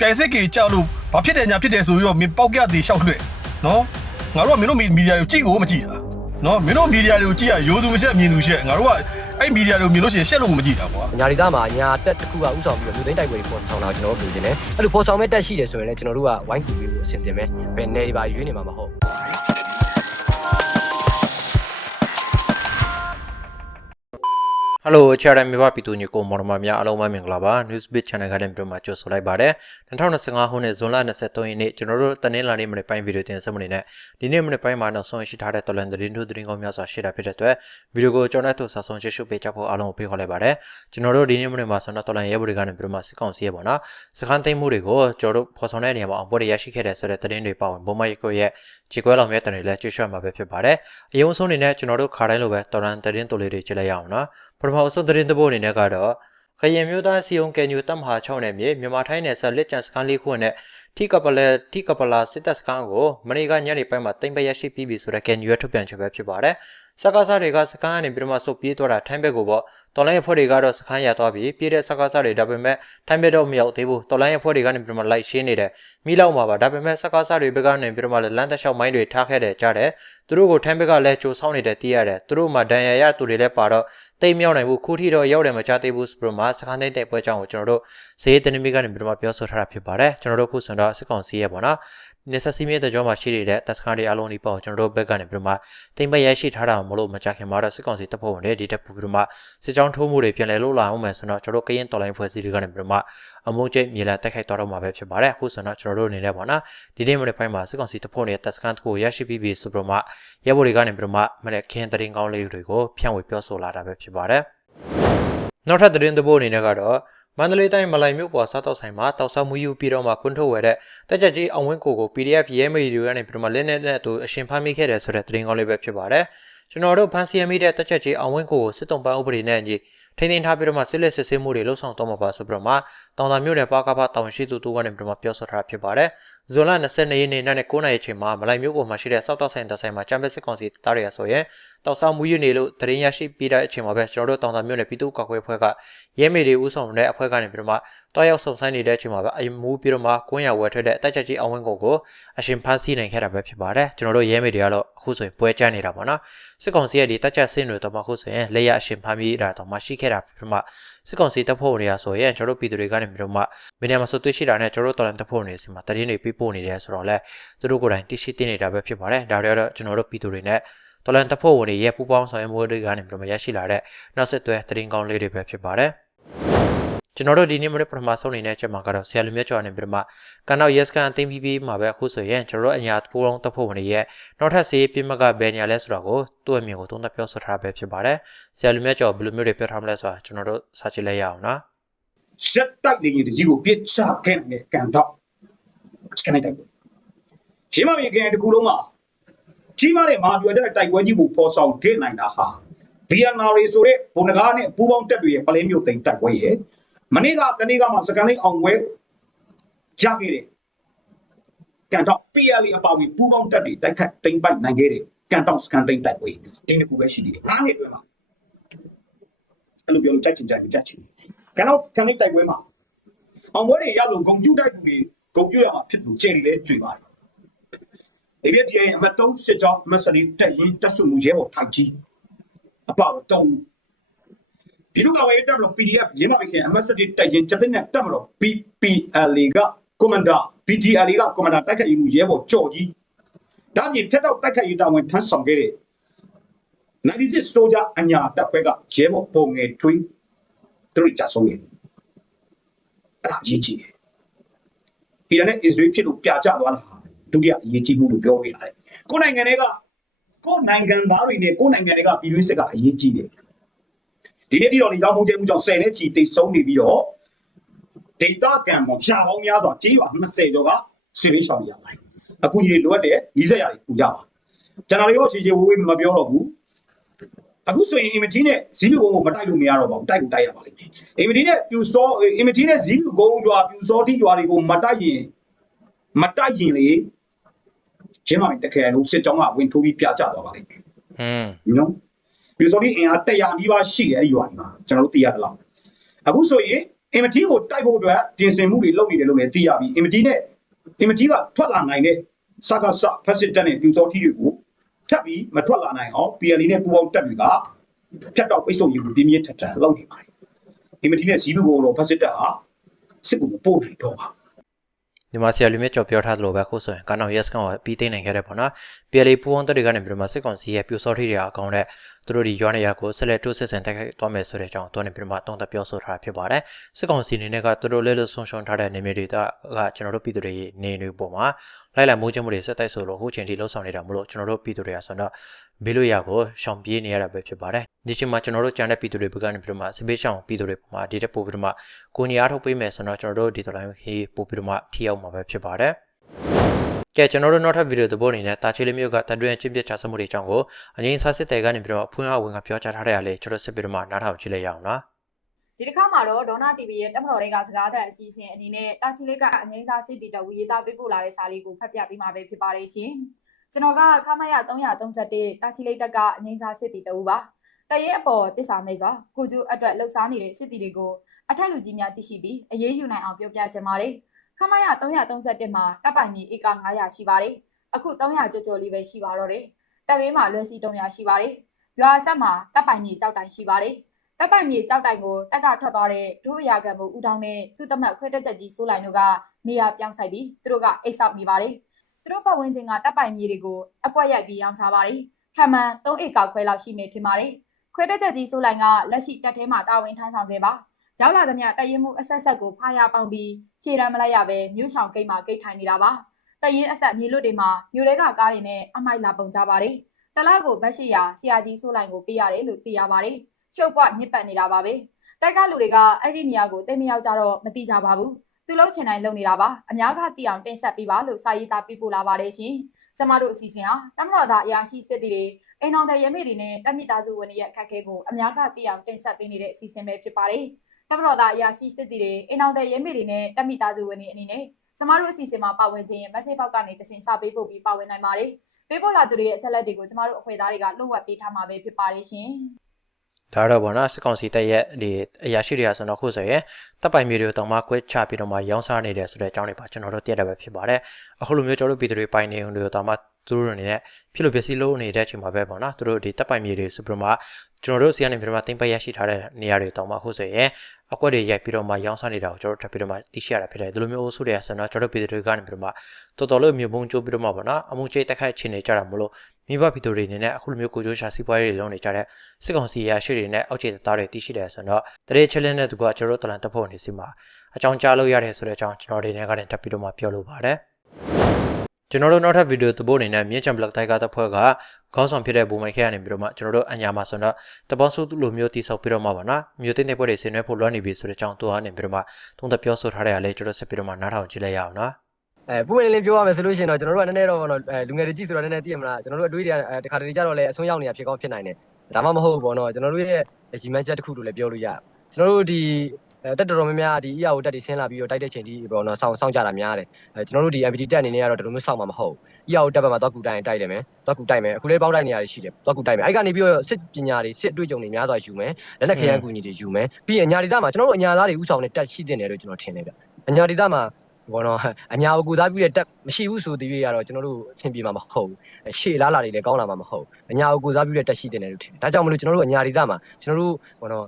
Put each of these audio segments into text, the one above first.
ပြိုင်စစ်ကြီးကြောက်လို့ဘာဖြစ်တယ်ညာဖြစ်တယ်ဆိုပြီးတော့မင်းပေါက်ကြသေးရှောက်လွှဲနော်ငါတို့ကမင်းတို့မီဒီယာတွေကိုကြည့်ကိုမကြည့်တာနော်မင်းတို့မီဒီယာတွေကိုကြည့်ရရိုးသူမရှက်မြင်သူရှက်ငါတို့ကအဲ့မီဒီယာတွေကိုမြင်လို့ရှိရင်ရှက်လို့ကိုမကြည့်တာကွာညာရီသားမှာညာတက်တစ်ခုကဥဆောင်ပြီးတော့လူသိန်းတိုက်ပွဲတွေပေါ်ဆောင်တာကျွန်တော်တို့ပြောနေတယ်အဲ့လိုပေါ်ဆောင်မဲ့တက်ရှိတယ်ဆိုရင်လည်းကျွန်တော်တို့ကဝိုင်းကူပေးဖို့အဆင်ပြေမယ်ဘယ်နယ်ဒီပါရွေးနေမှာမဟုတ် ဟယ်လိုချာရမြေပါပီတူညီကိုမော်ဒမာများအားလုံးပဲမင်္ဂလာပါ Newsbit Channel ကတည်းကမှာကြိုဆိုလိုက်ပါတယ်2025ခုနှစ်ဇွန်လ23ရက်နေ့ကျွန်တော်တို့တနင်္လာနေ့မနေ့ပိုင်းဗီဒီယိုတင်ဆက်မနေနဲ့ဒီနေ့မနေ့ပိုင်းမှာနောက်ဆုံးရှိထားတဲ့တော်လန်သတင်းတို့သတင်းကောင်းများစွာရှင်းတာဖြစ်တဲ့အတွက်ဗီဒီယိုကိုကျွန်တော်တို့စာဆုံးကြည့်ရှုပေးကြဖို့အားလုံးကိုဖိတ်ခေါ်လိုက်ပါတယ်ကျွန်တော်တို့ဒီနေ့မနေ့မှာဆန္ဒတော်လန်ရဲဘော်တွေကနေပြီးတော့မှစစ်ကောင်စီရဲ့ပေါ့နော်စခန်းသိမ်းမှုတွေကိုကျွန်တော်တို့ဖော်ဆောင်တဲ့နေရာမှာအောင်ပွဲရရှိခဲ့တဲ့ဆိုတဲ့သတင်းတွေပါဝင်ဘုံမရီကိုရဲ့ ခြေခွဲလောင်မြတ်တန်တွေလည်းကြွှွမှာပဲဖြစ်ပါတယ်အယုံဆုံးအနေနဲ့ကျွန်တော်တို့ခါတိုင်းလိုပဲတော်လန်သတင်းတိုလေးတွေကြည့်လိုက်ရအောင်နော်ပထမအဆုံးသတင်းသဘောအနေနဲ့ကတော့ခရင်မျိုးသားစီယုံကယ်ညူတပ်မဟာ6နယ်မြေမြန်မာထိုင်းနယ်ဆက်လက်ကျန်စခန်းလေးခုနဲ့ထိကပလက်ထိကပလာစစ်တပ်စခန်းကိုမနေ့ကညနေပိုင်းမှာတင်ပရရှိပြီးပြီဆိုတဲ့ကယ်ညူရထုတ်ပြန်ချက်ပဲဖြစ်ပါတယ်။ စကားစားတွေကစခန်းကနေပြီးတော့မှဆုတ်ပြေးသွားတာထိုင်းဘက်ကိုပေါ့တော်လိုင်းအဖွဲ့တွေကတော့စခန်းရသွားပြီးပြေးတဲ့စကားစားတွေဒါပေမဲ့ထိုင်းဘက်တော့မရောက်သေးဘူးတော်လိုင်းအဖွဲ့တွေကနေပြီးတော့မှလိုက်ရှင်းနေတယ်မိလောက်မှာပါဒါပေမဲ့စကားစားတွေဘက်ကနေပြီးတော့မှလမ်းတစ်လျှောက်မိုင်းတွေထားခဲ့တယ်ကြားတယ်သူတို့ကိုထိုင်းဘက်ကလည်းကြိုဆောင်းနေတဲ့တီးရတယ်သူတို့မှဒဏ်ရာရသူတွေလည်းပါတော့တိတ်မြောက်နိုင်ဘူးခုထိတော့ရောက်တယ်မချသေးဘူးဆိုပြီးတော့မှစခန်းသိမ်းတဲ့ပွဲကြောင်းကိုကျွန်တော်တို့ဈေးတင်နမီကနေပြီးတော့မှပြောဆိုထားတာဖြစ်ပါတယ်ကျွန်တော်တို့ခုဆိုတော့စစ်ကောင်စီရဲ့ပေါ့နော် နေဆက်စီမြေတဲ့ကြောမှာရှိနေတဲ့တပ်စခန်းတွေအလုံးဒီပေါ့ကျွန်တော်တို့ဘက်ကနေပြီးတော့မှတိမ်ပရရှိထားတာမလို့မကြခင်မှာတော့စစ်ကောင်စီတပ်ဖွဲ့ဝင်တွေဒီတပ်ပြီးတော့မှစစ်ကြောင်းထိုးမှုတွေပြန်လည်လုပ်လာအောင်မယ်ဆိုတော့ကျွန်တော်တို့ကရင်တော်လိုင်းဖွဲ့စည်းတွေကနေပြီးတော့မှအမုံကျိတ်မြေလာတက်ခိုက်တော်တော့မှာပဲဖြစ်ပါတယ်အခုဆိုတော့ကျွန်တော်တို့အနေနဲ့ပေါ့နော်ဒီနေ့မနေ့ပိုင်းမှာစစ်ကောင်စီတပ်ဖွဲ့ဝင်ရဲ့တပ်စခန်းတစ်ခုကိုရရှိပြီးပြီဆိုပြီးတော့မှရဲဘော်တွေကနေပြီးတော့မှမနေ့ခင်းတရင်ကောင်းလေးတွေကိုဖြန့်ဝေပြောဆိုလာတာပဲဖြစ်ပါတယ်နောက်ထပ်သတင်းသဘောအနေနဲ့ကတော့ မန္တလေးတိုင်းမလိုင်မြို့ပေါ်စားတောက်ဆိုင်မှာတောက်ဆောက်မှုယူပြီးတော့မှကွန်းထုတ်ဝယ်တဲ့တက်ချက်ကြီးအောင်ဝင်းကိုကို PDF ရဲမေတွေကနေပြီးတော့မှလက်နဲ့နဲ့အတူအရှင်ဖမ်းမိခဲ့တယ်ဆိုတဲ့သတင်းကောင်းလေးပဲဖြစ်ပါတယ်ကျွန်တော်တို့ဖန်စီရမိတဲ့တက်ချက်ကြီးအောင်ဝင်းကိုကိုစစ်တုံးပန်းဥပဒေနဲ့အညီထိန်းသိမ်းထားပြီးတော့မှစစ်လက်စစ်ဆေးမှုတွေလှုပ်ဆောင်တော့မှာပါဆိုပြီးတော့မှတောင်တာမြို့နယ်ပါကဖတောင်ရှိသူတို့ကနေပြီးတော့မှပြောဆိုထားတာဖြစ်ပါတယ်ဇွန်လ22ရက်နေ့နက်နဲ့9:00နာရီအချိန်မှာမလိုင်မြို့ပေါ်မှာရှိတဲ့စောက်တောက်ဆိုင်တဆိုင်မှာချမ်ပီယံစစ်ကောင်စီတားရရဆိုရင် တောက်ဆောင်မှုယူနေလို့တရင်ရရှိပြီးတဲ့အချိန်မှာပဲကျွန်တော်တို့တောင်တာမြို့နယ်ပြည်သူ့ကောက်ကွယ်အဖွဲ့ကရဲမေတွေဦးဆောင်တဲ့အဖွဲ့ကနေပြီးတော့မှတွားရောက်ဆုံဆိုင်နေတဲ့အချိန်မှာပဲအမူပြီးတော့မှကွင်းရဝယ်ထွက်တဲ့အတက်ချက်ကြီးအောင်ဝင်းကိုကိုအရှင်ဖမ်းဆီးနိုင်ခဲ့တာပဲဖြစ်ပါတယ်ကျွန်တော်တို့ရဲမေတွေကတော့အခုဆိုရင်ပွဲကြနေတာပေါ့နော်စစ်ကောင်စီရဲ့ဒီတက်ချက်ဆင်းတွေတော့မှအခုဆိုရင်လက်ရအရှင်ဖမ်းပြီးတာတော့မှရှိခဲ့တာဖြစ်မှစစ်ကောင်စီတပ်ဖွဲ့ဝင်တွေကဆိုရင်ကျွန်တော်တို့ပြည်သူတွေကနေပြီးတော့မှမင်းများမဆိုတွေ့ရှိတာနဲ့ကျွန်တော်တို့တော်လန်တပ်ဖွဲ့ဝင်တွေစီမှာတရင်တွေပြပို့နေတယ်ဆိုတော့လဲသူတို့ကိုယ်တိုင်သိရှိသိနေတာပဲဖြစ်ပါတယ်ဒါတွေကတော့ကျွန်တော်တို့ပြည်သူတွေနဲ့ တော်လန်တပ်ဖွဲ့ဝင်တွေရဲ့ပူးပေါင်းဆောင်ရွက်မှုတွေကနေပြီးတော့ရရှိလာတဲ့နောက်ဆက်တွဲသတင်းကောင်းလေးတွေပဲဖြစ်ပါတယ်ကျွန်တော်တို့ဒီနေ့မနေ့ပထမဆုံးအနေနဲ့ချက်မှာကတော့ဆရာလူမြတ်ကျော်နေပြီးတော့မှကန်တော့ yes ကန်အသိပြီးပြီးမှာပဲအခုဆိုရင်ကျွန်တော်တို့အညာပူးပေါင်းတပ်ဖွဲ့ဝင်တွေရဲ့နောက်ထပ်ဆေးပြမကဘယ်ညာလဲဆိုတော့ကိုသူ့အမြင်ကိုသုံးသပ်ပြောဆိုထားပဲဖြစ်ပါတယ်ဆရာလူမြတ်ကျော်ဘယ်လိုမျိုးတွေပြောထားမလဲဆိုတာကျွန်တော်တို့စာကြည့်လိုက်ရအောင်နော်ရက်တိုက်နေရင်တကြီးကိုပြစ်ချခဲ့တဲ့ကန်တော့စကန်တိုက်ပွဲရှင်းမမြေခင်တကူလုံးမှာ ကြီးမားတဲ့မဟာပြောတဲ့တိုက်ပွဲကြီးကိုပေါ်ဆောင်ခဲ့နိုင်တာဟာ BNR ဆိုတဲ့ဘုံနဂါနဲ့ပူပေါင်းတက်တွေရဲ့ပလဲမျိုးသိမ်းတိုက်ပွဲရဲ့မနေ့ကတနေ့ကမှစကန်လိန်အောင်ဝဲရခဲ့တဲ့ကန်တော့ PLE အပါဝင်ပူပေါင်းတက်တွေတိုက်ခတ်သိမ်းပိုက်နိုင်ခဲ့တဲ့ကန်တော့စကန်သိမ်းတိုက်ပွဲဒီနှစ်ခုပဲရှိသေးတယ်ငါးနှစ်အတွင်းမှာအဲ့လိုပြောလို့ကြိုက်ချင်ကြိုက်မကြိုက်ချင်ကန်တော့စံလေးတိုက်ပွဲမှာအောင်ပွဲတွေရလို့ဂုံပြူတိုက်ကူတွေဂုံပြူရမှာဖြစ်လို့ကျယ်လေးကျွေပါတယ်။ ဒီပြည့်အမတ်သုံးစစ်ကြောင်းမဆလီတက်ရင်တက်စုမှုရဲဘော်ထိုက်ကြီးအပေါ့တုံးဒီလိုကဝေးတက်လို့ PDF ရေးမခင်အမတ်စတီတက်ရင်ချက်တဲ့နဲ့တက်မလို့ PPL ကကွန်မန်ဒါ PTL ကကွန်မန်ဒါတိုက်ခိုက်ရေးမှုရဲဘော်ကြော်ကြီးဒါမြေဖြတ်တော့တိုက်ခိုက်ရေးတာဝန်ထမ်းဆောင်ခဲ့တဲ့96စတိုဂျာအညာတပ်ခွဲကရဲဘော်ပုံငယ်ထွေးသူတို့ကြဆုံးနေအဲ့ဒါအရေးကြီးတယ်။အီရန်နဲ့အစ္စရေးဖြစ်လို့ပြကြသွားတာဟာ ဒုတိယအရေးကြီးမှုလို့ပြောပြရတယ်။ကိုယ်နိုင်ငံတွေကကိုယ်နိုင်ငံသားတွေနဲ့ကိုယ်နိုင်ငံတွေကပြည်တွင်းစစ်ကအရေးကြီးတယ်။ဒီနေ့တိတော်ဒီရောက်မှုကျမှုကြောင့်10နဲ့ချီတိတ်ဆုံးနေပြီးတော့ဒေတာကန်ပေါ်ရှာပေါင်းများစွာကြေးရွာ20ကျော်ကဆေးရေးရှောင်ရပါတယ်။အခုကြီးလိုအပ်တဲ့နီးစက်ရတွေပူကြပါ။ကျွန်တော်တို့ရှေ့ရှေ့ဝေးဝေးမပြောတော့ဘူး။အခုဆိုရင်အင်မတီနဲ့ဇီးလူကုန်းကိုမတိုက်လို့မရတော့ပါဘူးတိုက်ကိုတိုက်ရပါလိမ့်မယ်အင်မတီနဲ့ပြူစောအင်မတီနဲ့ဇီးလူကုန်းရွာပြူစောတိရွာတွေကိုမတိုက်ရင်မတိုက်ရင်လေ ကျင်းမတက်ခဲလို့စစ်ကြောင်းကဝင်ထိုးပြီးပြကြသွားပါလိမ့်မယ်อืมနော်ပြူစောတိအင်အား100နီးပါးရှိတယ်အဲ့ဒီရွာမှာကျွန်တော်တို့သိရသလားအခုဆိုရင်အင်မတီကိုတိုက်ဖို့အတွက်ပြင်ဆင်မှုတွေလုပ်နေတယ်လို့လည်းသိရပြီးအင်မတီနဲ့အင်မတီကထွက်လာနိုင်တဲ့စကားစဖက်စစ်တက်နဲ့ပြူစောထီတွေကိုထပ်ပြီးမထွက်လာနိုင်အောင် PLE နဲ့ပူပေါင်းတက်တွေကဖြတ်တော့ပိတ်ဆို့ရေးကိုပြင်းပြင်းထန်ထန်လုပ်နေပါတယ်အင်မတီနဲ့ဇီးဘကိုတော့ဖက်စစ်တက်ဟာစစ်ကူမပို့နိုင်တော့ပါ မြန်မာဆရာလူမြင့်ကျော်ပြောထားသလိုပဲခုဆိုရင်ကနောင်ရက်စကောင်ကပြီးသိမ်းနိုင်ခဲ့တဲ့ပေါ့နော် PLA ပူပေါင်းတပ်တွေကနေပြီးတော့မှစစ်ကောင်စီရဲ့ပြူစောထိတွေအကောင်နဲ့သူတို့ဒီရွာနေရကိုဆက်လက်တိုးစစ်ဆင်တိုက်ခိုက်သွားမယ်ဆိုတဲ့အကြောင်းတွန်းနေပြီးတော့မှတုံ့တက်ပြောဆိုထားတာဖြစ်ပါတယ်စစ်ကောင်စီအနေနဲ့ကသူတို့လဲလို့ဆုံးရှုံးထားတဲ့နေမြေတွေကကျွန်တော်တို့ပြည်သူတွေနေနေပုံမှာလိုက်လာမိုးချမှုတွေဆက်တိုက်ဆိုလို့ဟိုချိန်ထိလှုပ်ဆောင်နေတာမလို့ကျွန်တော်တို့ပြည်သူတွေကဆိုတော့ ဘေးလို့ရကိုရှောင်ပြေးနေရတာပဲဖြစ်ပါတယ်ဒီချိန်မှာကျွန်တော်တို့ကြံတဲ့ပြည်သူတွေဘက်ကနေပြီးတော့မှစပေးရှောင်ပြည်သူတွေပုံမှာဒီတက်ပို့ပြီးတော့မှကိုညီအားထုတ်ပေးမယ်ဆိုတော့ကျွန်တော်တို့ဒီတော်လိုင်းခေပို့ပြီးတော့မှထိရောက်မှာပဲဖြစ်ပါတယ်ကဲကျွန်တော်တို့နောက်ထပ်ဗီဒီယိုသဘောအနေနဲ့တာချီလေးမျိုးကတတွင်ချင်းပြချစမှုတွေအကြောင်းကိုအငိမ့်စားစစ်တဲကနေပြီးတော့ဖွင့်အဝင်ကပြောကြားထားတဲ့အရာလေးကျွန်တော်စစ်ပြီးတော့မှနားထောင်ကြည့်လိုက်ရအောင်နော်ဒီတစ်ခါမှာတော့ဒေါနာ TV ရဲ့တက်မတော်တွေကစကားသံအစီအစဉ်အနေနဲ့တာချီလေးကအငိမ့်စားစစ်တီတဝီရေးသားပေးပို့လာတဲ့စာလေးကိုဖတ်ပြပေးမှာပဲဖြစ်ပါတယ်ရှင်။ ကျွန်တော်ကခမရ331တာချီလေးတက်ကအငိမ့်စားစစ်တီတဝူပါ။တရဲအပေါ်တစ္ဆာမိတ်စွာကိုကျိုးအတွက်လှုပ်ရှားနေတဲ့စစ်တီတွေကိုအထက်လူကြီးများသိရှိပြီးအရေးယူနိုင်အောင်ပြောပြချင်ပါတယ်။ခမရ331မှာတပ်ပိုင်မြေဧက900ရှိပါတယ်။အခု300ကျော်ကျော်လေးပဲရှိပါတော့တယ်။တပ်ဘေးမှာလွယ်စီ300ရှိပါတယ်။ရွာဆက်မှာတပ်ပိုင်မြေကြောက်တိုင်ရှိပါတယ်။တပ်ပိုင်မြေကြောက်တိုင်ကိုတက်ကထွက်သွားတဲ့ဒုအရာခံမှုဦးတောင်းနဲ့သူ့တမတ်ခွဲတက်ချက်ကြီးစိုးလိုင်တို့ကနေရာပြောင်းဆိုင်ပြီးသူတို့ကအိတ်ဆောက်နေပါတယ်။ သူတို့ပတ်ဝန်းကျင်ကတပ်ပိုင်မြေတွေကိုအကွက်ရိုက်ပြီးရောင်းစားပါတယ်။ခံမှန်3အိတ်ကောက်ခွဲလောက်ရှိမယ်ထင်ပါတယ်။ခွဲတက်ချက်ကြီးစိုးလိုင်ကလက်ရှိတပ်ထဲမှာတာဝန်ထမ်းဆောင်စေပါ။ရောက်လာသမျှတရင်မှုအဆက်ဆက်ကိုဖားရပေါင်းပြီးခြေတမ်းမလိုက်ရပဲမြို့ဆောင်ဂိတ်မှာဂိတ်ထိုင်နေတာပါ။တရင်အဆက်မြေလွတ်တွေမှာမြို့တွေကကားတွေနဲ့အမိုက်လာပုံကြပါတယ်။တလားကိုဗတ်ရှိရာဆရာကြီးစိုးလိုင်ကိုပေးရတယ်လို့သိရပါတယ်။ရှုပ်ပွညစ်ပတ်နေတာပါပဲတိုက်ကလူတွေကအဲ့ဒီနေရာကိုတိတ်မရောက်ကြတော့မတိကြပါဘူး သူလုံးချင်တိုင်းလုပ်နေတာပါအများကတိအောင်တင်ဆက်ပေးပါလို့စာရေးသားပြပို့လာပါတယ်ရှင်ကျမတို့အစီအစဉ်ဟာတမတော်သားအရာရှိစစ်တီတွေအိမ်တော်တဲ့ရမိတွေနဲ့တက်မိသားစုဝင်တွေရဲ့အခက်အခဲကိုအများကတိအောင်တင်ဆက်ပေးနေတဲ့အစီအစဉ်ပဲဖြစ်ပါတယ်တမတော်သားအရာရှိစစ်တီတွေအိမ်တော်တဲ့ရမိတွေနဲ့တက်မိသားစုဝင်တွေအနေနဲ့ကျမတို့အစီအစဉ်မှာပါဝင်ခြင်း message box ကနေတစင်စာပေးပို့ပြီးပါဝင်နိုင်ပါတယ်ပေးပို့လာသူတွေရဲ့အချက်လက်တွေကိုကျမတို့အဖွဲ့သားတွေကလွှတ်ဝက်ပေးထားမှာပဲဖြစ်ပါတယ်ရှင် ဒါတော့ဗောနော်စစ်ကောင်စီတပ်ရဲ့ဒီအရာရှိတွေကဆိုတော့ခုဆိုရင်တပ်ပိုင်မျိုးတွေတောင်မှကွဲချပြီးတော့မှရောင်းစားနေတယ်ဆိုတဲ့အကြောင်းတွေပါကျွန်တော်တို့သိရတာပဲဖြစ်ပါတယ်အခုလိုမျိုးကျွန်တော်တို့ပြည်သူတွေပိုင်နေုံတွေတောင်မှသူတို့အနေနဲ့ဖြစ်လို့ပစ္စည်းလို့နေတဲ့အချိန်မှာပဲပေါ့နော်သူတို့ဒီတပ်ပိုင်မျိုးတွေဆိုပြီးတော့မှကျွန်တော်တို့စီကနေပြီးတော့မှတင်ပတ်ရရှိထားတဲ့နေရာတွေတောင်မှခုဆိုရင်အကွက်တွေရိုက်ပြီးတော့မှရောင်းစားနေတာကိုကျွန်တော်တို့ထပ်ပြီးတော့မှသိရှိရတာဖြစ်တယ်ဒီလိုမျိုးအုပ်စုတွေကဆိုတော့ကျွန်တော်တို့ပြည်သူတွေကနေပြီးတော့မှတော်တော်လေးမျိုးပုံကျိုးပြီးတော့မှပေါ့နော်အမှုချိတ်တက်ခိုက်ချင်နေကြတာမလို့ မိဘပြည်သူတွေအနေနဲ့အခုလိုမျိုးကိုကြိုးရှာစီးပွားရေးတွေလုပ်နေကြတဲ့စစ်ကောင်စီရရှိတွေနဲ့အောက်ခြေသားတွေတည်ရှိတယ်ဆိုတော့တရေချက်လင်းတဲ့သူကကျွန်တော်တို့တလန်တက်ဖို့နေစီမှာအကြောင်းကြားလို့ရတယ်ဆိုတဲ့အကြောင်းကျွန်တော်တွေနဲ့ကလည်းတက်ပြီးတော့မှပြောလို့ပါတယ်ကျွန်တော်တို့နောက်ထပ်ဗီဒီယိုသဘောအနေနဲ့မြင့်ချံဘလက်တိုက်ကတပ်ဖွဲ့ကခေါင်းဆောင်ဖြစ်တဲ့ဘူမိုက်ခဲကနေပြီးတော့မှကျွန်တော်တို့အညာမှာဆိုတော့တဘောစုလိုမျိုးတိဆောက်ပြီးတော့မှပါနော်မြို့သိတဲ့ပွဲတွေဆင်နွှဲဖို့လွှမ်းနေပြီဆိုတဲ့အကြောင်းသူကနေပြီးတော့မှသုံးသပ်ပြောဆိုထားတဲ့အရာလေးကျွန်တော်ဆက်ပြီးတော့မှနားထောင်ကြည့်လိုက်ရအောင်နော် အဲပူဝင်လေးပြောရမယ်ဆိုလို့ရှိရင်တော့ကျွန်တော်တို့ကနည်းနည်းတော့ပေါ့နော်အဲလူငယ်တွေကြည့်ဆိုတော့နည်းနည်းသိရမလားကျွန်တော်တို့အတွေးတွေကအဲတခါတလေကြတော့လေအစွန်းရောက်နေတာဖြစ်ကောင်းဖြစ်နိုင်တယ်ဒါမှမဟုတ်ဘူးပေါ့နော်ကျွန်တော်တို့ရဲ့ရီမန်းချက်တစ်ခုလို့လည်းပြောလို့ရတယ်ကျွန်တော်တို့ဒီအဲတက်တော်တော်များများဒီ EAO တက်တွေဆင်းလာပြီးတော့တိုက်တဲ့ချိန်ဒီပေါ့နော်စောင့်စောင့်ကြတာများတယ်အဲကျွန်တော်တို့ဒီ MPT တက်အနေနဲ့ကတော့ဒီလိုမျိုးစောင့်မှာမဟုတ်ဘူး EAO တက်ဘက်မှာတော့ကူတိုင်းတိုက်တယ်မယ်တော့ကူတိုက်မယ်အခုလေးပေါင်းတိုက်နေရတယ်ရှိတယ်တော့ကူတိုက်မယ်အဲ့ကနေပြီးတော့စစ်ပညာတွေစစ်အတွေ့အကြုံတွေများစွာယူမယ်လက်လက်ခရမ်းကူညီတွေယူမယ်ပြီးရင်အညာဒေသမှာကျွန်တော်တို့အညာသားတွေဥဆောင်တဲ့တက်ရှိတဲ့တယ်လို့ကျွန်တော်ထင်တယ်ဗျအညာဒေသမှာ ဘောနော်အညာကိုကူသားပြတဲ့တက်မရှိဘူးဆိုသေးရတော့ကျွန်တော်တို့အဆင်ပြေမှာမဟုတ်ဘူးရှေ့လားလာတွေလည်းကောင်းလာမှာမဟုတ်အညာကိုကူသားပြတဲ့တက်ရှိတဲ့တယ်လို့ထင်တယ်ဒါကြောင့်မလို့ကျွန်တော်တို့အညာဒေသမှာကျွန်တော်တို့ဘောနော်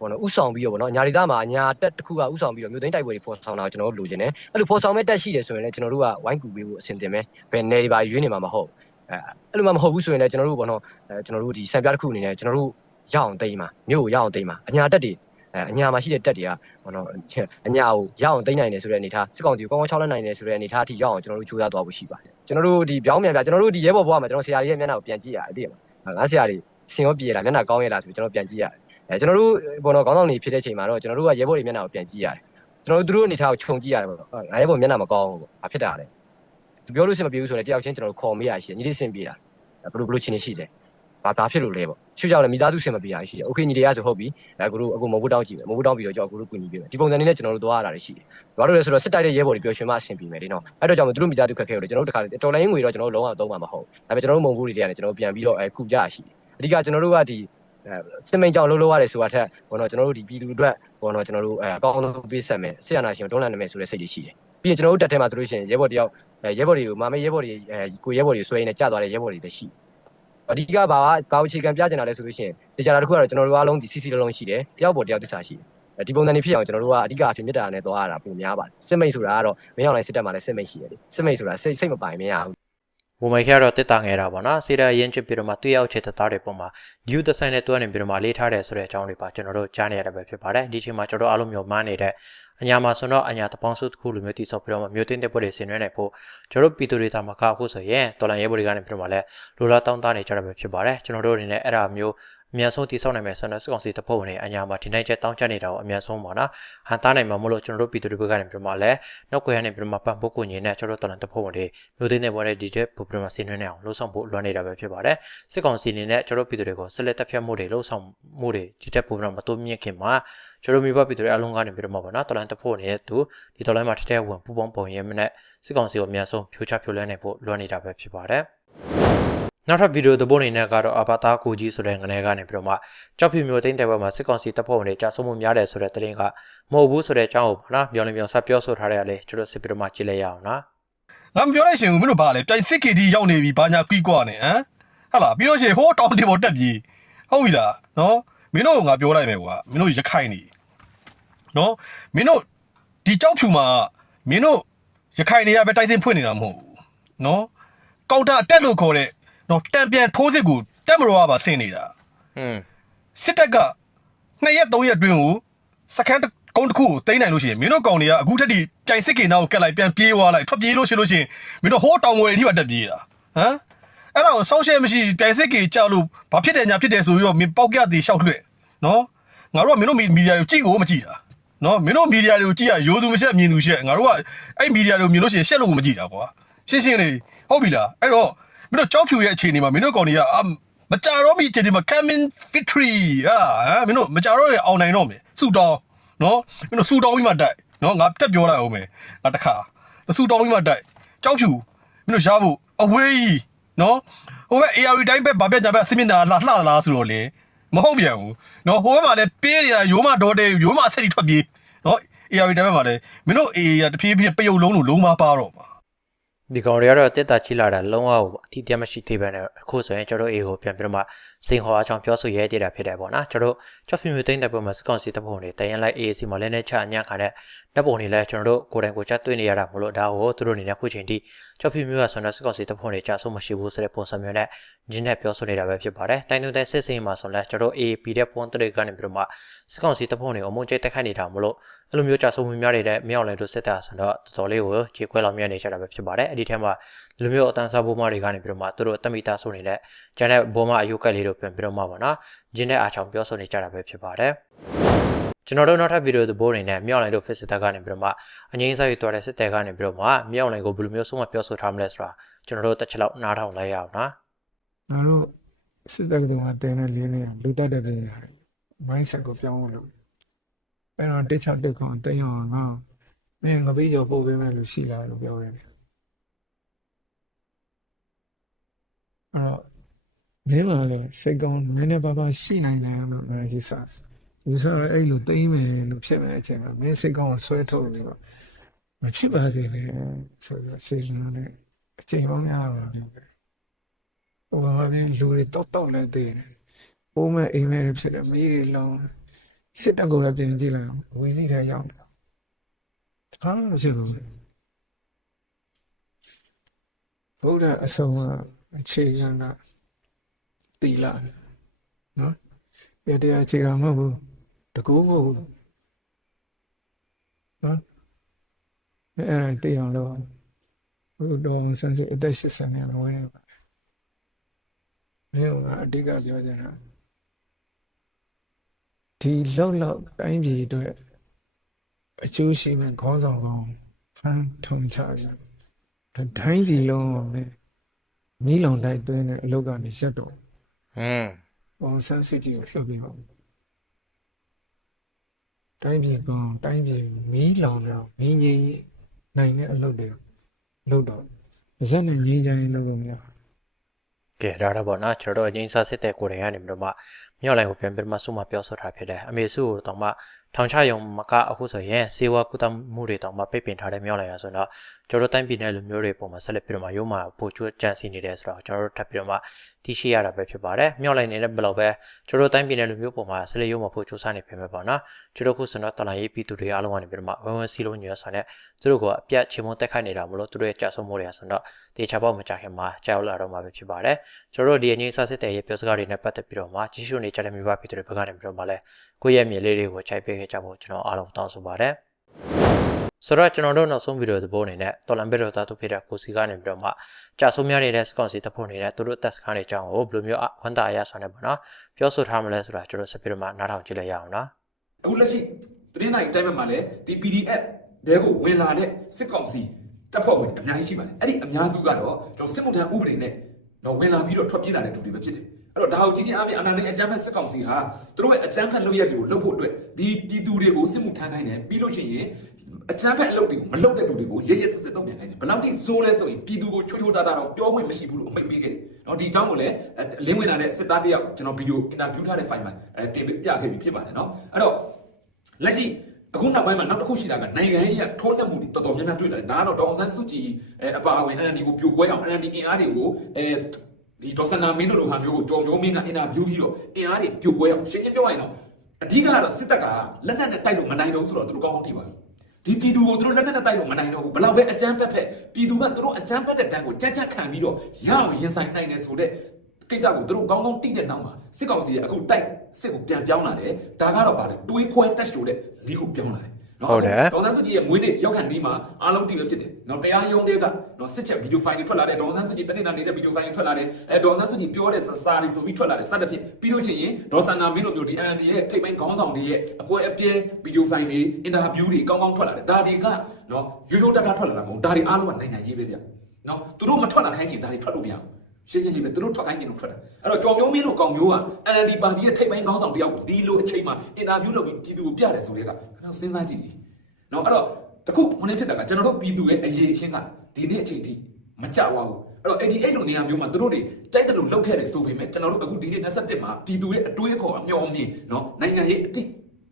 ဘောနော်ဥဆောင်ပြီးတော့ဘောနော်အညာဒေသမှာအညာတက်တစ်ခုကဥဆောင်ပြီးတော့မြို့သိမ်းတိုက်ပွဲတွေဖော်ဆောင်တာကိုကျွန်တော်တို့လိုချင်တယ်အဲ့လိုဖော်ဆောင်မဲ့တက်ရှိတယ်ဆိုရင်လည်းကျွန်တော်တို့ကဝိုင်းကူပေးဖို့အဆင်သင့်ပဲဘယ်နယ်တွေပါရွေးနေမှာမဟုတ်အဲအဲ့လိုမှမဟုတ်ဘူးဆိုရင်လည်းကျွန်တော်တို့ဘောနော်အဲကျွန်တော်တို့ဒီစံပြတစ်ခုအနေနဲ့ကျွန်တော်တို့ရအောင်သိမ်းမှာမြို့ကိုရအောင်သိမ်းမှာအညာတက်တွေ အဲအညာမှာရှိတဲ့တက်တွေကဘောနော်အညာကိုရအောင်သိမ်းနိုင်တယ်ဆိုတဲ့အနေထားစစ်ကောင်စီကိုကောင်းကောင်းချောက်လက်နိုင်တယ်ဆိုတဲ့အနေထားအထိရအောင်ကျွန်တော်တို့ကြိုးစားသွားဖို့ရှိပါတယ်ကျွန်တော်တို့ဒီပြောင်းမြန်ပြကျွန်တော်တို့ဒီရဲဘော်ဘွားမှာကျွန်တော်ဆရာကြီးရဲ့မျက်နှာကိုပြန်ကြည့်ရတယ်သိရမလားငါဆရာကြီးစင်ရောပြေတာမျက်နှာကောင်းရဲ့လားဆိုကျွန်တော်ပြန်ကြည့်ရတယ်အဲကျွန်တော်တို့ဘောနော်ခေါင်းဆောင်နေဖြစ်တဲ့ချိန်မှာတော့ကျွန်တော်တို့ကရဲဘော်တွေမျက်နှာကိုပြန်ကြည့်ရတယ်ကျွန်တော်တို့သူတို့အနေထားကိုခြုံကြည့်ရတယ်ပေါ့ငါရဲဘော်မျက်နှာမကောင်းဘူးပေါ့ဘာဖြစ်တာလဲပြောလို့ရှိမပြေဘူးဆိုရင်တယောက်ချင်းကျွန်တော်တို့ခေါ်မေးရရှိတယ်ညီလေးစင်ပြေတာဘလို့ဘလို့ချင်းနေရှိတယ် ဘာဘာဖြစ်လို့လဲပေါ့ရှုကြောက်လည်းမိသားစုစင်မပြေရရှိတယ်โอเคညီတွေကဆိုဟုတ်ပြီအခုတို့အခုမဟုတ်တောင်းကြည့်မယ်မဟုတ်တောင်းပြီးတော့ကြောက်အခုတို့ကူညီပေးမယ်ဒီပုံစံလေးနဲ့ကျွန်တော်တို့သွားရတာရှိတယ်ဘာလို့လဲဆိုတော့စစ်တိုက်တဲ့ရဲဘော်တွေပြောရှင်မအဆင်ပြေမယ်လေနော်အဲ့တော့ကြောင့်မသူတို့မိသားစုခက်ခဲလို့ကျွန်တော်တို့တခါတော်လိုင်းငွေတော့ကျွန်တော်တို့လုံးဝသုံးမှာမဟုတ်ဒါပေမဲ့ကျွန်တော်တို့မုံဘူးတွေတည်းကနေကျွန်တော်တို့ပြန်ပြီးတော့အဲကုကြရရှိတယ်အဓိကကျွန်တော်တို့ကဒီ စစ်မိန်ကြောင့်လှုပ်လှုပ်ရတယ်ဆိုတာထက်ဘောနော်ကျွန်တော်တို့ဒီပြည်သူအတွက်ဘောနော်ကျွန်တော်တို့အဲအကောင်းဆုံးပေးဆက်မယ်ဆရာနာရှင်ကိုတွန်းလှန်နိုင်မယ်ဆိုတဲ့စိတ်လေးရှိတယ်ပြီးရင်ကျွန်တော်တို့တက်ထဲမှာဆိုလို့ရှိရင်ရဲဘော်တယောက်အဲရဲဘော်တွေကိုမာမေရဲဘော်တွေအဲကိုရဲဘော်တွေဆွဲရင်းနဲ့ကြာသွားတဲ့ရဲဘော်တွေလည်းရှိ အဓိကဘာဘာဘာအခြေခံပြချင်တာလဲဆိုလို့ရှိရင်ဒီကြတာတစ်ခုကတော့ကျွန်တော်တို့အားလုံးဒီစီစီလုံးလုံးရှိတယ်တယောက်ပေါ်တယောက်သစ္စာရှိတယ်ဒီပုံစံနေဖြစ်အောင်ကျွန်တော်တို့ကအဓိကအဖြစ်မြတ်တာနဲ့သွားရတာပုံများပါတယ်စစ်မိတ်ဆိုတာကတော့မင်းအောင်လိုင်းစစ်တပ်မှာလည်းစစ်မိတ်ရှိတယ်လေစစ်မိတ်ဆိုတာစိတ်စိတ်မပိုင်မရဘူးဘုံမိုက်ခရတော့တက်တာငယ်တာပေါ့နော်စေတာရင်ချစ်ပြီးတော့မှတွေ့ရောက်ချစ်တဲ့သားတွေပုံမှာ view တစ်ဆိုင်နဲ့တွဲနေပြီးတော့မှလေးထားတယ်ဆိုတဲ့အကြောင်းတွေပါကျွန်တော်တို့ကြားနေရတာပဲဖြစ်ပါတယ်ဒီချိန်မှာကျွန်တော်တို့အားလုံးမျိုးမန်းနေတဲ့ အညာမှာဆိုတော့အညာတပေါင်းစုတစ်ခုလိုမျိုးတိစောက်ပြီးတော့မှမျိုးတင်းတဲ့ပွဲတွေဆင်နွှဲနိုင်ဖို့ကျွန်တော်တို့ပီတူတွေတာမှာကအခုဆိုရင်တော်လန်ရဲဘော်တွေကနေပြီးတော့မှလည်းလိုလားတောင်းတနေကြတာပဲဖြစ်ပါတယ်ကျွန်တော်တို့အနေနဲ့အဲ့ဒါမျိုး အများဆုံးတိစောက်နိုင်မယ်ဆိုတော့စကောင်စီတပုတ်ဝင်အညာမှာဒီနိုင်ချက်တောင်းချက်နေတာကိုအများဆုံးပေါ့နော်ဟန်သားနိုင်မှာမလို့ကျွန်တော်တို့ပီတူတွေဘက်ကနေပြီးတော့မှလည်းနောက်ကွယ်ကနေပြီးတော့မှပန်ဖို့ကိုညင်နဲ့ကျွန်တော်တို့တော်လန်တပုတ်ဝင်တွေမျိုးတင်းတဲ့ပွဲတွေဒီတဲ့ပုံပြမှာဆင်နွှဲနေအောင်လှုပ်ဆောင်ဖို့လွှမ်းနေတာပဲဖြစ်ပါတယ်စစ်ကောင်စီအနေနဲ့ကျွန်တော်တို့ပီတူတွေကိုဆက်လက်တက်ဖြတ်မှုတွေလှုပ်ဆောင်မှုတွေဒီတဲ့ပုံပြမှာမတိုးမြင့်ခင်မှာကျွန်တော်မိဘပီတူတွေအလုံးကနေပြီးတော့မှပေါ့နော်တော်လန်တပုတ်နေတဲ့သူဒီတော်လန်မှာထထဝင်ပူပေါင်းပုံရဲမနဲ့စစ်ကောင်စီကိုအများဆုံးဖြိုချဖြိုလဲနိုင်ဖို့လွှမ်းနေတာပဲဖြစ်ပါတယ် နောက်ထပ်ဗီဒီယိုသဘောအနေနဲ့ကတော့အဘတာကိုကြီးဆိုတဲ့ငနေကနေပြီးတော့မှကြောက်ဖြူမျိုးသိန်းတဲ့ဘက်မှာစစ်ကောင်စီတပ်ဖွဲ့ဝင်တွေကြာဆုံးမှုများတယ်ဆိုတဲ့သတင်းကမဟုတ်ဘူးဆိုတဲ့အကြောင်းကိုပေါ့နော်ပြောင်းလင်းပြောင်းဆက်ပြောဆိုထားတဲ့အလေကျွန်တော်စစ်ပြီးတော့မှကြည့်လိုက်ရအောင်နော်ငါမပြောလိုက်ရှင်ဘူးမင်းတို့ဘာလဲပြိုင်စစ်ကေတီရောက်နေပြီဘာညာပြီးကွာနေဟမ်ဟဟလာပြီးတော့ရှင်ဟိုးတောင်းတင်ပေါ်တက်ပြီဟုတ်ပြီလားနော်မင်းတို့ကငါပြောလိုက်မယ်ကွာမင်းတို့ရခိုင်နေနော်မင်းတို့ဒီကြောက်ဖြူမှာမင်းတို့ရခိုင်နေရပဲတိုက်စင်ဖွင့်နေတာမဟုတ်ဘူးနော်ကောင်တာတက်လို့ခေါ်တဲ့ နော်တံပြန်ထိုးစစ်ကိုတက်မတော်ကပါဆင်နေတာอืมစစ်တပ်က2ရက်3ရက်အတွင်းကိုစကန်ကုန်းတစ်ခုကိုတိမ့်နိုင်လို့ရှိရင်မင်းတို့ကောင်တွေကအခုထက်ထိကြိုင်စစ်ကေနာကိုကက်လိုက်ပြန်ပြေးသွားလိုက်ထွက်ပြေးလို့ရှိလို့ရှိရင်မင်းတို့ဟိုးတောင်ငွေတွေအထိပါတက်ပြေးတာဟမ်အဲ့ဒါကိုစောင့်ရှက်မရှိကြိုင်စစ်ကေကြောက်လို့ဘာဖြစ်တယ်ညာဖြစ်တယ်ဆိုပြီးတော့မင်းပေါက်ကြသေးရှောက်လွှဲ့နော်ငါတို့ကမင်းတို့မီဒီယာတွေကိုကြည့်ကိုမကြည့်တာနော်မင်းတို့မီဒီယာတွေကိုကြည့်ရရိုးသူမရှက်မြင်သူရှက်ငါတို့ကအဲ့မီဒီယာတွေကိုမြင်လို့ရှိရင်ရှက်လို့မကြည့်တာကွာရှင်းရှင်းလေးဟုတ်ပြီလားအဲ့တော့ မင်းတို့ကြောက်ဖြူရဲ့အခြေအနေမှာမင်းတို့ကောင်တွေကအာမကြတော့မိအခြေဒီမှာ coming victory ဟာဟမ်မင်းတို့မကြတော့ရအောင်နိုင်တော့မယ်စူတောင်းနော်မင်းတို့စူတောင်းပြီးမှတိုက်နော်ငါတက်ပြောလိုက်အောင်မယ်ငါတခါစူတောင်းပြီးမှတိုက်ကြောက်ဖြူမင်းတို့ရှားဖို့အဝေးကြီးနော်ဟိုဘက် AR တိုင်းဘက်ဗာပြက်ကြဘက်အစမြင့်တာလှလှလားဆိုတော့လေမဟုတ်ပြန်ဘူးနော်ဟိုဘက်မှာလည်းပေးနေတာရိုးမတော်တယ်ရိုးမဆက်ပြီးထွက်ပြေးနော် AR တိုင်းဘက်မှာလည်းမင်းတို့ AA ကတဖြည်းဖြည်းပယုတ်လုံးလို့လုံးမပါတော့မှာ ဒီကောင်တွေကတော့တက်တာချီလာတာလုံးဝအထီးတည်းမရှိသေးပဲနဲ့အခုဆိုရင်ကျွန်တော်အေကိုပြန်ပြီးတော့မှစိန်ဟောအချောင်းပြောဆိုရဲတည်တာဖြစ်တယ်ပေါ့နော်ကျွန်တော်ချော့ဖီမျိုးသိန်းတဲ့ပုံမှာစကောင်စီတပ်ပုံတွေတရင်လိုက် AAC မှာလည်းနဲ့ချညံ့ခါတဲ့တပ်ပုံတွေလည်းကျွန်တော်တို့ကိုယ်တိုင်ကိုချတွေ့နေရတာမလို့ဒါကိုသူတို့အနေနဲ့ခုချိန်ထိချော့ဖီမျိုးကဆိုတော့စကောင်စီတပ်ပုံတွေကြာဆုံးမရှိဘူးဆိုတဲ့ပုံစံမျိုးနဲ့ဂျင်းနဲ့ပြောဆိုနေတာပဲဖြစ်ပါတယ်တိုင်းတို့တဲ့စစ်စင်းမှာဆိုတော့ကျွန်တော် AAP တဲ့ပုံတွေကနေပြီးတော့မှစကောင်စီတပ်ပုံတွေအမုန်းကျဲတက်ခိုက်နေတာမလို့ အဲ့လိုမျိုးကြာဆုံးမှုများနေတဲ့မြောက်လည်းတို့စစ်တာဆိုတော့တော်တော်လေးကိုခြေခွဲလောက်မြတ်နေကြတာပဲဖြစ်ပါတယ်အဲ့ဒီထဲမှာလူမျိုးအတန်းစားဘိုးမတွေကနေပြီးတော့မှသူတို့တမိသားဆိုနေတဲ့ကျန်တဲ့ဘိုးမအယုတ်ကက်လေးတို့ပြန်ပြီးတော့မှပါနော်ဂျင်းတဲ့အားချောင်ပြောဆိုနေကြတာပဲဖြစ်ပါတယ်ကျွန်တော်တို့နောက်ထပ်ဗီဒီယိုသဘောအနေနဲ့မြောက်လိုင်းတို့ Facebook ကနေပြီးတော့မှအငိမ့်စားယူသွားတဲ့စစ်တဲကနေပြီးတော့မှမြောက်လိုင်းကိုဘယ်လိုမျိုးဆုံးမပြောဆိုထားမလဲဆိုတာကျွန်တော်တို့တစ်ချက်လောက်နားထောင်လိုက်ရအောင်နော်ငါတို့စစ်တပ်ကတည်းကတင်းနေလေးနေလူတက်တဲ့ပြည်ရတယ် mindset ကိုပြောင်းလို့ အဲ့တော့တစ်ချက်တစ်ခွန်တင်းအောင်ငါမင်းငါပြီးကြောပို့ပေးမယ်လို့ရှိလာလို့ပြောရတယ်အဲ့တော့မင်းကလည်းစိတ်ကောင်းနည်းနည်းပါးပါးရှိနိုင်တယ်လို့လည်းယူဆယူဆရအဲ့လိုတင်းမယ်လို့ဖြစ်မယ်အချိန်မှာမင်းစိတ်ကောင်းဆွဲထုတ်ပြီးတော့မဖြစ်ပါစေနဲ့ဆိုတော့စိတ်လာနဲ့အချိန်ပေါင်းများပါဘူးဟိုဘာဖြစ်လူတွေတောက်တောက်လည်းသေးတယ်။ပိုးမဲ့အိမ်မဲ့တွေဖြစ်တယ်မီးတွေလောင် စစ်တပ်ကိုလည်းပြင်ကြည့်လိုက်အောင်ဝီစီထဲရောက်တယ်။ဟာလို့ရှိလို့ဘုရားအဆုံးကအခြေခံကတီလာနော်။ရတဲ့အခြေခံမဟုတ်ဘူးတကူမဟုတ်ဘူးနော်။အဲ့ဒါသိအောင်လို့ဘုတော်ဆန်းစစ်အသက်80နဲ့ဝင်းနေပါမင်းကအဓိကပြောချင်တာ ဒီလောက်လောက်တိုင်းပြည်အတွက်အကျိုးရှိမဲ့ခေါင်းဆောင်ကောင်းဖန်ထုံချကြဒါတိုင်းပြည်လုံးကိုပဲမီးလောင်တိုက်သွင်းတဲ့အလုပ်ကနေရှက်တော့อืมဘောင်ဆန်းစစ်ကြီးကိုဖြုတ်ပြီးပါတိုင်းပြည်ကောင်းတိုင်းပြည်မီးလောင်တော့မီးငြိမ်းနိုင်တဲ့အလုပ်တွေလုပ်တော့ဇက်နဲ့ငြိမ်းချမ်းရေးလုပ်လို့မရ ကဲဒါတော့ပေါ့နော်ကျွန်တော်တို့အငိမ့်စားစစ်တဲ့ကိုယ်တိုင်ကနေပြီးတော့မှမြောက်လိုက်ကိုပြန်ပြီးတော့မှစုမပြောဆိုတာဖြစ်တယ်အမေစုကိုတော့မှထောင်ချရုံမကအခုဆိုရင်စေဝါကုသမှုတွေတော့မှပိတ်ပင်ထားတဲ့မြောက်လိုက်ရဆိုတော့ကျွန်တော်တိုင်းပြည်နယ်လူမျိုးတွေပုံမှာဆက်လက်ပြီးတော့မှရုံးမှာပို့ချွတ်ကြံစီနေတယ်ဆိုတော့ကျွန်တော်တို့ထပ်ပြီးတော့မှသိရှိရတာပဲဖြစ်ပါတယ်မြောက်လိုက်နေတဲ့ဘယ်လောက်ပဲကျွန်တော်တိုင်းပြည်နယ်လူမျိုးပုံမှာဆက်လက်ရုံးမှာပို့ချွတ်စားနေပြင်မဲ့ပေါ့နော်ကျွန်တော်ခုဆိုတော့တလိုင်းရေးပြည်သူတွေအားလုံးကနေပြီးတော့မှဝင်းဝင်းစီလုံးညွှန်ဆိုတဲ့သူတို့ကအပြတ်ချေမုန်းတက်ခိုက်နေတာမလို့သူတို့ရဲ့ကြာဆုံးမှုတွေဆိုတော့တေချာပေါက်မကြခင်မှာကြောက်လာတော့မှာပဲဖြစ်ပါတယ်ကျွန်တော်တို့ဒီအငိမ့်ဆစစ်တဲ့ရဲ့ပြောစကားတွေနဲ့ပတ်သက်ပြီးတော့မှကြီးစုနေကြတဲ့မိဘပြည်သူတွေဘက်ကနေပြီးတော့မှလည်းကိုယ့်ရဲ့မြေလေးတွေကိုခြိုက်ပေးခဲ့ကြဖို့ကျွန်တော်အားလုံးတောင်းဆိုပါတယ် ဆိုတော့ကျွန်တော်တို့နောက်ဆုံးဗီဒီယိုသဘောအနေနဲ့တော်လန်ဘက်တော်သားတို့ဖြစ်တဲ့ကိုစီကနေပြီးတော့မှကြာဆုံးများနေတဲ့စကွန်စီတပ်ဖို့နေတဲ့သူတို့တက်စခန်းတွေအကြောင်းကိုဘယ်လိုမျိုးဝန်တာအရဆိုနေပေါ့နော်ပြောဆိုထားမလဲဆိုတာကျွန်တော်ဆက်ပြီးတော့မှနားထောင်ကြည့်လိုက်ရအောင်နော်အခုလက်ရှိသတင်းနိုင်တိုင်းမှာလည်းဒီ PDF တဲကိုဝင်လာတဲ့စစ်ကောင်စီတပ်ဖွဲ့ဝင်အများကြီးရှိပါတယ်အဲ့ဒီအများစုကတော့ကျွန်တော်စစ်မှုထမ်းဥပဒေနဲ့တော့ဝင်လာပြီးတော့ထွက်ပြေးလာတဲ့သူတွေပဲဖြစ်တယ်အဲ့တော့ဒါကိုကြည့်ချင်းအားဖြင့်အနာနဲ့အကြမ်းဖက်စစ်ကောင်စီဟာသူတို့ရဲ့အကြမ်းဖက်လုပ်ရက်တွေကိုလုပ်ဖို့အတွက်ဒီပြည်သူတွေကိုစစ်မှုထမ်းခိုင်းတယ်ပြီးလို့ရှိရင် အချမ်းဖက်အလုပ်တွေကိုမလုပ်တဲ့လူတွေကိုရရစစ်စစ်တုံ့ပြန်ခိုင်းတယ်ဘယ်လောက်ထိဇိုးလဲဆိုရင်ပြည်သူကိုချွတ်ချွတ်တာတာတော့ပြောခွင့်မရှိဘူးလို့အမိန့်ပေးခဲ့တယ်။နော်ဒီအကြောင်းကိုလည်းလင်းဝင်လာတဲ့စစ်သားတယောက်ကျွန်တော်ဗီဒီယိုအင်တာဗျူးထားတဲ့ file မှာအဲတင်ပြခဲ့ပြီးဖြစ်ပါတယ်နော်။အဲ့တော့လက်ရှိအခုနောက်ပိုင်းမှာနောက်တစ်ခုရှိတာကနိုင်ငံရေးအထိုးနှက်မှုတွေတော်တော်များများတွေ့လာတယ်။ဒါကတော့ဒေါအောင်ဆန်းစုကြည်အဲအပါအဝင် NLD ကိုပြိုကွဲအောင် NLD အင်အားတွေကိုအဲဒီဒေါ်စန္နာမင်းတို့လိုဟာမျိုးကိုတော်မျိုးမင်းကအင်တာဗျူးပြီးတော့အင်အားတွေပြိုကွဲအောင်ရှင်းရှင်းပြောရရင်တော့အဓိကကတော့စစ်တပ်ကလက်နက်နဲ့တိုက်လို့မနိုင်တော့ဘူးဆိုတော့သူတို့ကောင်းကောင်းသိပါပြီ။ ဒီပြည်သူကိုသူတို့လက်နက်နဲ့တိုက်လို့မနိုင်တော့ဘူးဘလောက်ပဲအကြမ်းဖက်ဖက်ပြည်သူကသူတို့အကြမ်းဖက်တဲ့တန်းကိုကြက်ကြက်ခံပြီးတော့ရအောင်ရင်ဆိုင်နိုင်တယ်ဆိုတဲ့ကိစ္စကိုသူတို့ကောင်းကောင်းသိတဲ့နောက်မှာစစ်ကောင်စီကအခုတိုက်စစ်ကိုပြန်ပြောင်းလာတယ်ဒါကတော့ဗာလေတွေးခွဲတက်ရှို့တဲ့မိကိုပြောင်းလာတယ် ဟုတ်တယ်ဒေါ်ဆန်းစုကြည်ရဲ့မွေးနေ့ရောက်ခံပြီးမှအားလုံးတည်ပဲဖြစ်တယ်။နော်တရားရုံးတွေကနော်စစ်ချက်ဗီဒီယိုဖိုင်တွေထွက်လာတယ်ဒေါ်ဆန်းစုကြည်တနေ့တာနေတဲ့ဗီဒီယိုဖိုင်တွေထွက်လာတယ်အဲဒေါ်ဆန်းစုကြည်ပြောတဲ့စာတွေဆိုပြီးထွက်လာတယ်စသဖြင့်ပြီးလို့ရှိရင်ဒေါ်ဆန္နာမင်းတို့မျိုးဒီ NLD ရဲ့ထိပ်ပိုင်းခေါင်းဆောင်တွေရဲ့အပွဲအပြဲဗီဒီယိုဖိုင်တွေအင်တာဗျူးတွေကောင်းကောင်းထွက်လာတယ်ဒါတွေကနော်ရိုးရိုးတက်တက်ထွက်လာတာမဟုတ်ဒါတွေအားလုံးကနိုင်ငံရေးပဲဗျ။နော်သူတို့မထွက်လာခိုင်းရင်ဒါတွေထွက်လို့မရဘူး။ ရှင်းရှင်းလေးပဲသူတို့ထွက်ခိုင်းနေလို့ထွက်တာအဲ့တော့ကြော်မျိုးမင်းတို့ကောင်မျိုးက NLD ပါတီရဲ့ထိပ်ပိုင်းခေါင်းဆောင်တယောက်ကိုဒီလိုအချိန်မှာအင်တာဗျူးလုပ်ပြီးပြည်သူကိုပြတယ်ဆိုတဲ့ကကျွန်တော်စဉ်းစားကြည့်နေနော်အဲ့တော့တခုဟိုနေ့ဖြစ်တာကကျွန်တော်တို့ပြည်သူရဲ့အရေးအချင်းကဒီနေ့အချိန်ထိမကြွားဘူးအဲ့တော့88လိုနေရာမျိုးမှာသူတို့တွေတိုက်တယ်လို့လုပ်ခဲ့တယ်ဆိုပေမဲ့ကျွန်တော်တို့အခုဒီနေ့27မှာပြည်သူရဲ့အတွေးအခေါ်အမျှော်အမြင်နော်နိုင်ငံရေးအတိ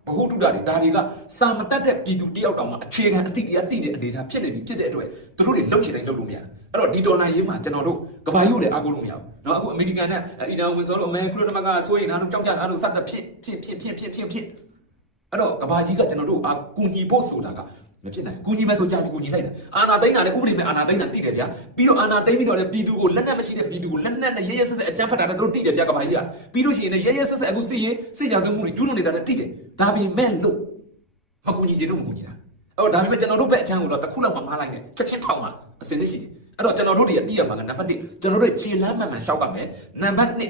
ဘဟုတုတ္တတွေဒါတွေကစာမတက်တဲ့ပြည်သူတယောက်တောင်မှအခြေခံအတိတရားတိတဲ့အနေအထားဖြစ်နေပြီဖြစ်တဲ့အတွက်သူတို့တွေလှုပ်ချင်တိုင်းလှုပ်လို့မရအဲ့တော့ဒီဒေါ်လာရေးမှာကျွန်တော်တို့ကဘာယူလည်းအားကိုးလို့မရဘူးเนาะအခုအမေရိကန်နဲ့အီရန်ဝင်ဆိုတော့အမေကုလသမဂ္ဂဆိုရင်အားလုံးကြောက်ကြအားလုံးစသဖြင့်ဖြစ်ဖြစ်ဖြစ်ဖြစ်ဖြစ်ဖြစ်အဲ့တော့ကဘာကြီးကကျွန်တော်တို့အာကူညီဖို့ဆိုတာက မဖြစ်နိုင်ဘူးကူညီမယ်ဆိုကြပြီးကူညီလိုက်တာအာနာသိန်းတာလည်းဥပဒေနဲ့အာနာသိန်းတာတိတယ်ဗျာပြီးတော့အာနာသိန်းပြီးတော့လည်းပြည်သူကိုလက်နက်မရှိတဲ့ပြည်သူကိုလက်နက်နဲ့ရဲရဲဆက်ဆက်အကြမ်းဖက်တာလည်းသူတို့တိတယ်ဗျာကဘာကြီးကပြီးလို့ရှိရင်လည်းရဲရဲဆက်ဆက်အခုစစ်ရေးစစ်ရာဇဝမှုတွေကျူးလွန်နေတာလည်းတိတယ်ဒါပေမဲ့လို့မကူညီကြလို့မကူညီတာအဲ့တော့ဒါပေမဲ့ကျွန်တော်တို့ဘက်အချမ်းကိုတော့တစ်ခုလောက်မှမားလိုက်တယ်ချက်ချင်းထောက်မှာအစင်းလေးရှိတယ်အဲ့တော့ကျွန်တော်တို့တွေကတည်ရမှာကနံပါတ်1ကျွန်တော်တို့ခြေလမ်းမှန်မှန်ရှောက်ကမယ်နံပါတ်2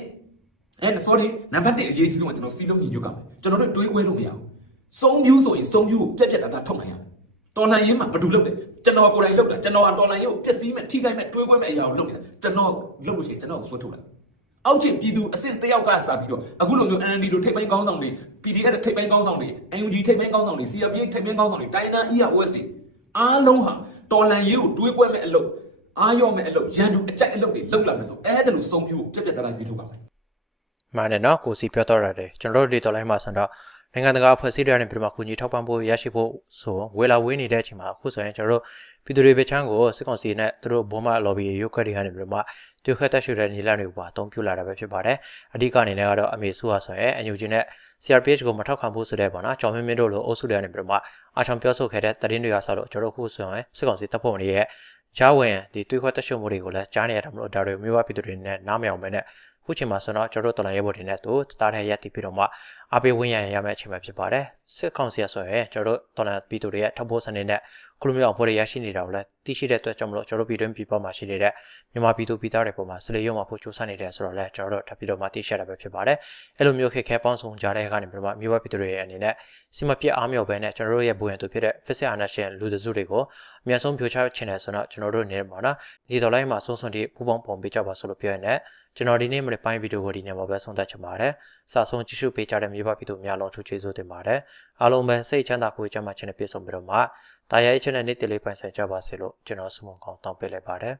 အဲ sorry နံပါတ်1အရေးကြီးဆုံးကကျွန်တော်စီလုံးညီညွတ်ကမယ်ကျွန်တော်တို့တွေးဝဲလို့မရဘူးစုံပြူးဆိုရင်စုံပြူးကိုပြက်ပြက်တသားထုတ်နိုင်ရတယ် တော်လန်ရေးမှာဘယ်သူလုပ်လဲကျွန်တော်ကိုယ်တိုင်လုပ်တာကျွန်တော်ကတော်လန်ရေးကိုပျက်စီးမဲ့ထိခိုက်မဲ့တွေးခွဲမဲ့အရာကိုလုပ်နေတာကျွန်တော်လုပ်လို့ရှိရင်ကျွန်တော်ကိုဆွဲထုတ်လိုက်အောက်ကျပြည်သူအစ်စ်တယောက်ကစပြီးတော့အခုလိုမျိုး NLD တို့ထိပ်ပိုင်းကောင်းဆောင်တွေ PDF ထိပ်ပိုင်းကောင်းဆောင်တွေ NUG ထိပ်ပိုင်းကောင်းဆောင်တွေ CRPH ထိပ်ပိုင်းကောင်းဆောင်တွေတိုင်းတန်း EROS တွေအားလုံးဟာတော်လန်ရေးကိုတွေးခွဲမဲ့အလုပ်အားရော့မဲ့အလုပ်ရန်သူအကြိုက်အလုပ်တွေလုပ်လာမယ်ဆိုအဲ့ဒါလိုစုံပြူကိုပြက်ပြက်တသားပြီးလုပ်ပါမယ်မှန်တယ်နော်ကိုစီပြောတော့ရတယ်ကျွန်တော်တို့ဒီတော်လိုင်းမှာဆိုတော့ နိုင်ငံတကာအဖွဲ့အစည်းတွေနဲ့ပြည်မှာကူညီထောက်ပံ့ဖို့ရရှိဖို့ဆိုဝေလာဝေးနေတဲ့အချိန်မှာအခုဆိုရင်ကျွန်တော်တို့ပြည်သူတွေပဲချမ်းကိုစစ်ကောင်စီနဲ့သူတို့ဘောမ lobby ရုပ်ခွက်တွေကနေပြည်မှာတူခက်တက်ရှူတဲ့ညီလာတွေပါအသုံးပြုလာတာပဲဖြစ်ပါတယ်အဓိကအနေနဲ့ကတော့အမေစုဟာဆိုရင်အန်ယူဂျီနဲ့ CRPH ကိုမထောက်ခံဖို့ဆိုတဲ့ပေါ့နော်ကြောင်မင်းမင်းတို့လိုအုပ်စုတွေကနေပြည်မှာအာချောင်ပြောဆိုခဲ့တဲ့တရင်တွေကဆိုတော့ကျွန်တော်တို့အခုဆိုရင်စစ်ကောင်စီတပ်ဖွဲ့ဝင်တွေရဲ့ဂျာဝင်ဒီတွေးခွက်တက်ရှုမှုတွေကိုလည်းကြားနေရတာမလို့ဒါတွေမျိုးပါပြည်သူတွေနဲ့နားမအောင်ပဲနဲ့ ခုချိန်မှာဆိုတော့ကျွန်တော်တို့တော်လိုင်းရဲဘော်တွေနဲ့သူတသားထဲရက်တည်ပြီးတော့မှအပေးဝင်းရရမယ့်အချိန်ပဲဖြစ်ပါတယ်စစ်ကောင်စီရဆိုရင်ကျွန်တော်တို့တော်လိုင်းပြည်သူတွေရဲ့ထောက်ဖို့စနစ်နဲ့ ခုလိုမျိုးအောင်ဖွဲ့ရရရှိနေတာကိုလည်းသိရှိတဲ့အတွက်ကြောင့်မလို့ကျွန်တော်တို့ပြည်တွင်းပြည်ပမှာရှိနေတဲ့မြန်မာပြည်သူပြည်သားတွေပေါ်မှာစလေရုံမှာဖို့စူးစမ်းနေတယ်ဆိုတော့လည်းကျွန်တော်တို့ထပ်ပြီးတော့မှသိရှိရတာပဲဖြစ်ပါတယ်အဲ့လိုမျိုးခက်ခဲပေါင်းစုံကြားတဲ့ကနေပြီးတော့မှမြို့ပြည်သူတွေရဲ့အနေနဲ့စီမပြတ်အားမြောက်ပဲနဲ့ကျွန်တော်တို့ရဲ့ဘဝင်သူဖြစ်တဲ့ Physics Nation လူတစုတွေကိုအများဆုံးပြောချချင်တယ်ဆိုတော့ကျွန်တော်တို့နေမှာနော်ဒီတော်လိုင်းမှာဆုံးစွန်တိပူပေါင်းပုံပေးကြပါဆိုလို့ပြောရင်လည်းကျွန်တော်ဒီနေ့မနေ့ပိုင်းဗီဒီယိုကိုဒီနေ့မှာပဲဆုံးသက်ချင်ပါတယ်စာဆုံးကြည့်ရှုပေးကြတဲ့မြို့ပြည်သူများလုံးထူးကျေးဇူးတင်ပါတယ်အားလုံးပဲစိတ်ချမ်းသာကိုယ်ကျန်းမာခြင်းနဲ့ပြည့်စုံပြီးတော့မှ တာယာရဲ့ channel နေ့တလေးပိုင်ဆိုင်ကြပါစေလို့ကျွန်တော်ဆုမွန်ကောင်းတောင်းပေးလိုက်ပါတယ်